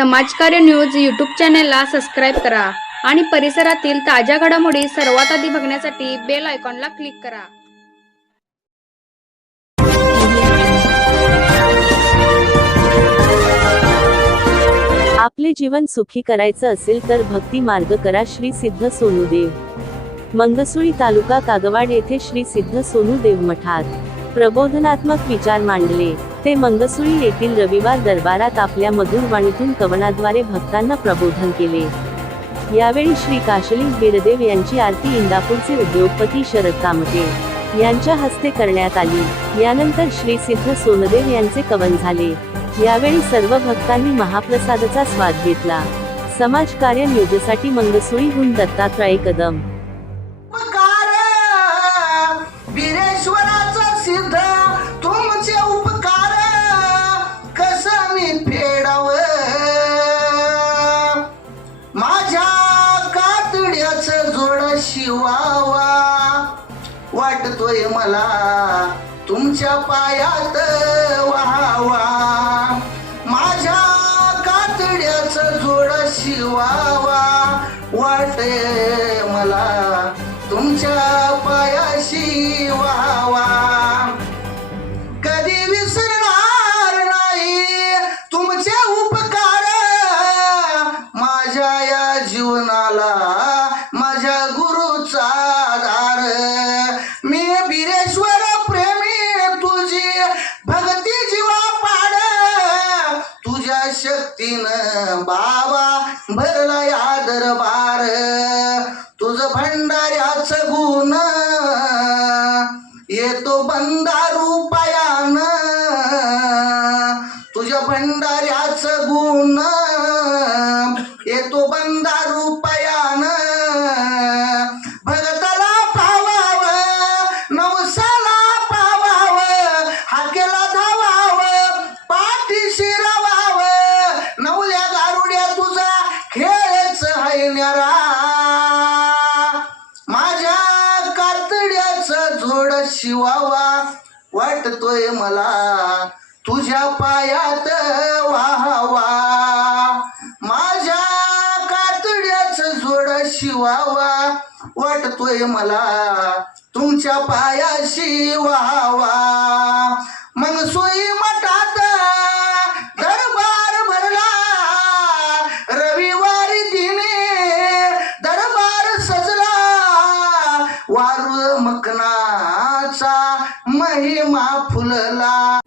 समाजकार्य news YouTube चॅनेलला subscribe करा आणि परिसरातील ताज्या घडामोडी सर्वात आधी बघण्यासाठी बेल आयकॉनला क्लिक करा. आपले जीवन सुखी करायचं असेल तर भक्ती मार्ग करा श्री सिद्ध सोनूदेव. मंगसुळी तालुका कागवाड येथे श्री सिद्ध सोनूदेव मठात. प्रबोधनात्मक विचार मांडले. ते मंगसुळी येथील रविवार दरबारात आपल्या मधुर वाणीतून कवनाद्वारे भक्तांना प्रबोधन केले. यावेळी श्री काशली बिरदेव यांची आरती इंदापूरचे उद्योगपती शरद कामते यांच्या हस्ते करण्यात आली. यानंतर श्री सिद्ध सोनदेव यांचे कवन झाले. यावेळी सर्व भक्तांनी महाप्रसादाचा स्वाद घेतला. समाज कार्य न्यूजसाठी मंगसुळीहून दत्तात्रय कदम शिवावा वाटतोय मला तुमच्या पायात व्हावा. माझ्या कातड्याच जोड शिवावा. वाटे मला तुमच्या पायाशी व्हावा. कधी विसरणार नाही तुमचे उपकार. माझ्या या जीवनाला परमेश्वर प्रेमी तुझी भक्ती जीवा पाड. तुझ्या शक्तीनं बाबा भरला या दरबार. तुझ भंडाऱ्याच गुण. येतो बंदा न्यारा. माझ्या कातड्याचा जोड शिवावा वाटतोय मला. तुझ्या पायात वाहावा. माझ्या कातड्याच झोड शिवावा वाटतोय मला. तुमच्या पायाशी वाहावा. मग सोयी मखनाचा महिमा फुलला.